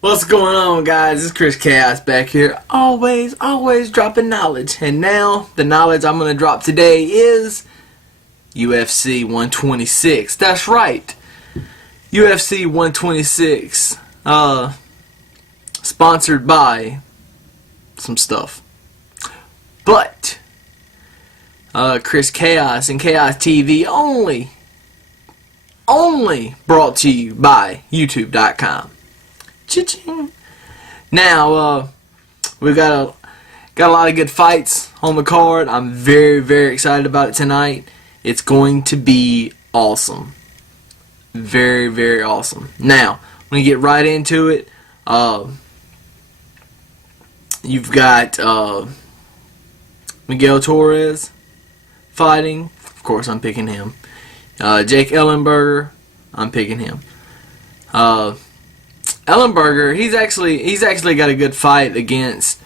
What's going on, guys? It's Chris Chaos back here. Always dropping knowledge. And now, the knowledge I'm going to drop today is UFC 126. That's right. UFC 126. Sponsored by some stuff. But, Chris Chaos and Chaos TV only brought to you by YouTube.com. Cha-ching. Now, we've got a lot of good fights on the card. I'm very excited about it tonight. It's going to be awesome. Very awesome. Now, I'm going to get right into it. You've got Miguel Torres fighting. Of course, I'm picking him. Jake Ellenberger, I'm picking him. Ellenberger, he's actually got a good fight against,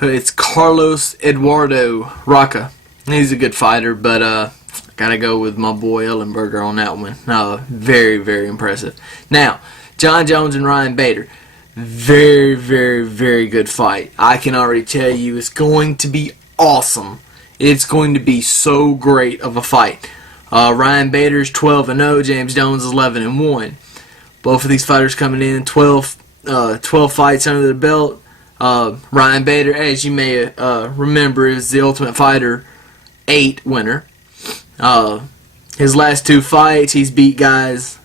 it's Carlos Eduardo Roca. He's a good fighter, but gotta go with my boy Ellenberger on that one. Very impressive. Now, John Jones and Ryan Bader, very good fight. I can already tell you it's going to be awesome. It's going to be so great of a fight. Ryan Bader's 12-0, James Jones is 11-1. Both of these fighters coming in 12 fights under the belt. Ryan Bader, as you may remember, is the Ultimate Fighter 8 winner. His last two fights, he's beat guys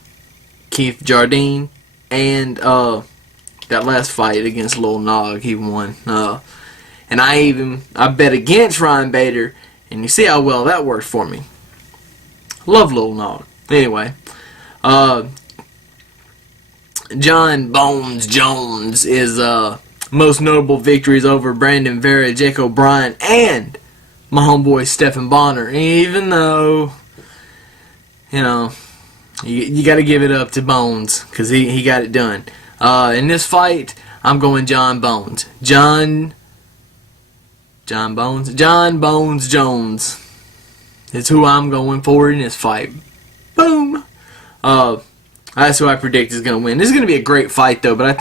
Keith Jardine and that last fight against Lil Nog, he won. And I bet against Ryan Bader, and you see how well that worked for me. Love Lil Nog. Anyway, John Bones Jones is most notable victories over Brandon Vera, Jake O'Brien, and my homeboy Stephen Bonner. Even though, you know, you got to give it up to Bones because he got it done. In this fight, I'm going John Bones. John Bones Jones is who I'm going for in this fight. Boom. That's who I predict is going to win. This is going to be a great fight, though. But I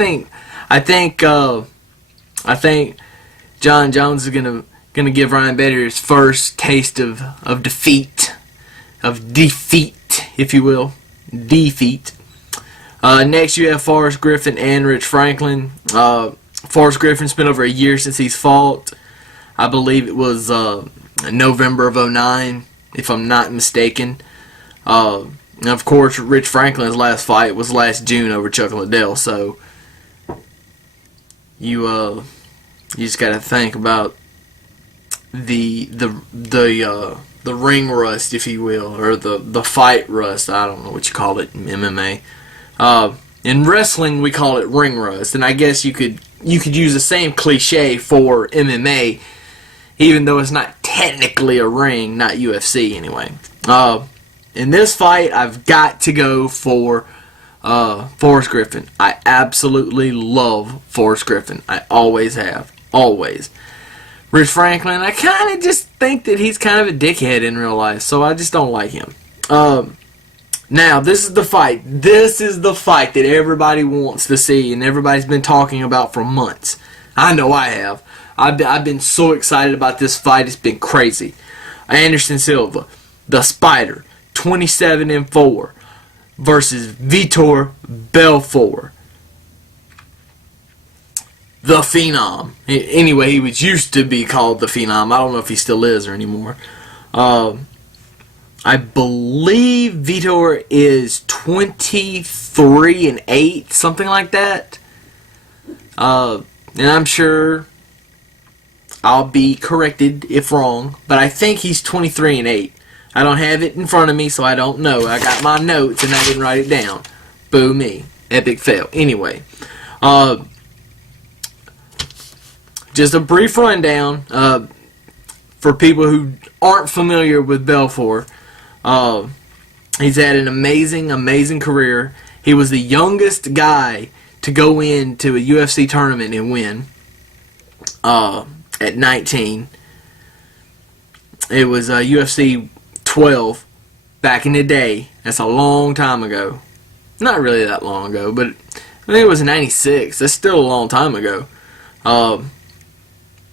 think John Jones is going to give Ryan Bader his first taste of defeat, if you will, defeat. Next, you have Forrest Griffin and Rich Franklin. Forrest Griffin's been over a year since he's fought. I believe it was November of '09, if I'm not mistaken. And of course, Rich Franklin's last fight was last June over Chuck Liddell. So you just got to think about the ring rust, if you will, or the fight rust. I don't know what you call it in MMA. In wrestling, we call it ring rust, and I guess you could use the same cliche for MMA, even though it's not technically a ring, not UFC anyway. In this fight, I've got to go for Forrest Griffin. I absolutely love Forrest Griffin. I always have. Always. Rich Franklin, I kind of just think that he's kind of a dickhead in real life, so I just don't like him. Now, this is the fight. This is the fight that everybody wants to see and everybody's been talking about for months. I know I have. I've been so excited about this fight. It's been crazy. Anderson Silva, the Spider, 27-4 versus Vitor Belfort, the Phenom. Anyway, he was used to be called the Phenom. I don't know if he still is or anymore. I believe Vitor is 23-8, something like that. And I'm sure I'll be corrected if wrong, but I think he's 23-8. I don't have it in front of me, so I don't know. I got my notes and I didn't write it down. Boo me. Epic fail. Anyway, just a brief rundown for people who aren't familiar with Belfort. He's had an amazing career. He was the youngest guy to go into a UFC tournament and win at 19. It was UFC 12 back in the day. That's a long time ago. Not really that long ago, but I think it was in '96. That's still a long time ago.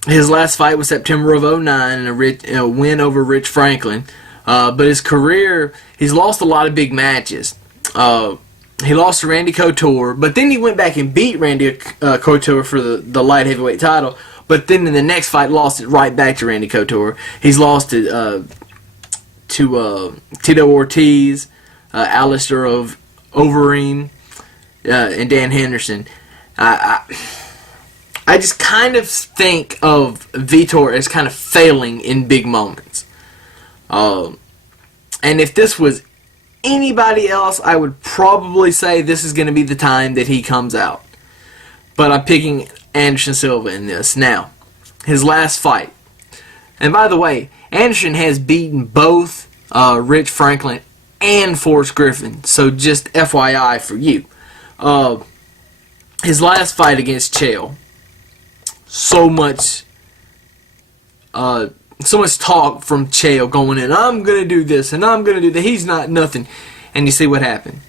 His last fight was September of '09 in a win over Rich Franklin. But his career, he's lost a lot of big matches. He lost to Randy Couture, but then he went back and beat Randy Couture for the light heavyweight title. But then in the next fight, lost it right back to Randy Couture. He's lost it to Tito Ortiz, Alistair Overeem, and Dan Henderson. I just kind of think of Vitor as kind of failing in big moments. And if this was anybody else, I would probably say this is going to be the time that he comes out. But I'm picking Anderson Silva in this. Now, his last fight. And by the way, Anderson has beaten both Rich Franklin and Forrest Griffin. So just FYI for you. His last fight against Chael. So much talk from Chael going in, I'm going to do this and I'm going to do that. He's not nothing. And you see what happened.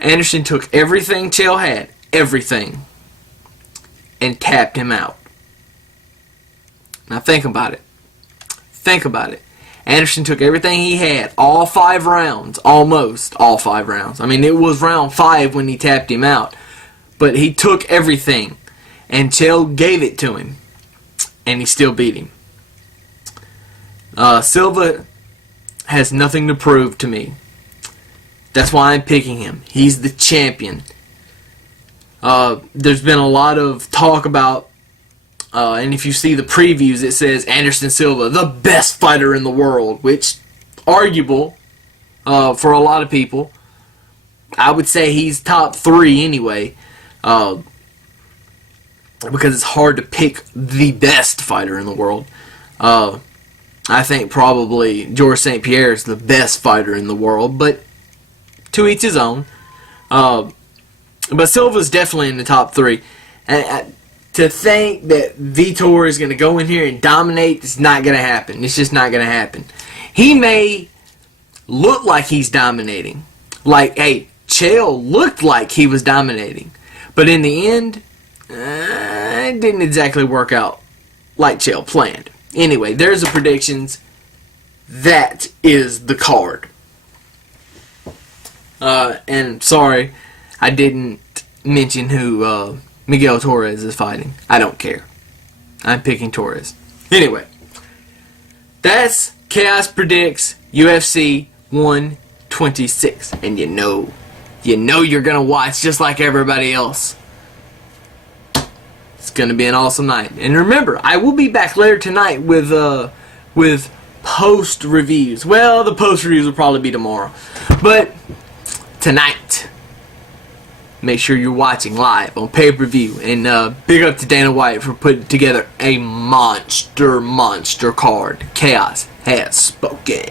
Anderson took everything Chael had, everything, and tapped him out. Now think about it. Think about it. Anderson took everything he had, all 5 rounds, almost all 5 rounds. I mean, it was round 5 when he tapped him out. But he took everything, and Chael gave it to him, and he still beat him. Silva has nothing to prove to me. That's why I'm picking him. He's the champion. There's been a lot of talk about, and if you see the previews, it says Anderson Silva, the best fighter in the world, which arguable for a lot of people. I would say he's top 3 anyway, because it's hard to pick the best fighter in the world. I think probably Georges St. Pierre is the best fighter in the world, but to each his own. But Silva's definitely in the top 3. And to think that Vitor is going to go in here and dominate, it's not going to happen. It's just not going to happen. He may look like he's dominating. Like, hey, Chael looked like he was dominating. But in the end, it didn't exactly work out like Chael planned. Anyway, there's the predictions. That is the card. And sorry, I didn't mention who Miguel Torres is fighting. I don't care. I'm picking Torres. Anyway, that's Chaos Predicts UFC 126. And you know you're going to watch just like everybody else. It's going to be an awesome night. And remember, I will be back later tonight with post reviews. Well, the post reviews will probably be tomorrow. But tonight, make sure you're watching live on pay-per-view. And big up to Dana White for putting together a monster card. Chaos has spoken.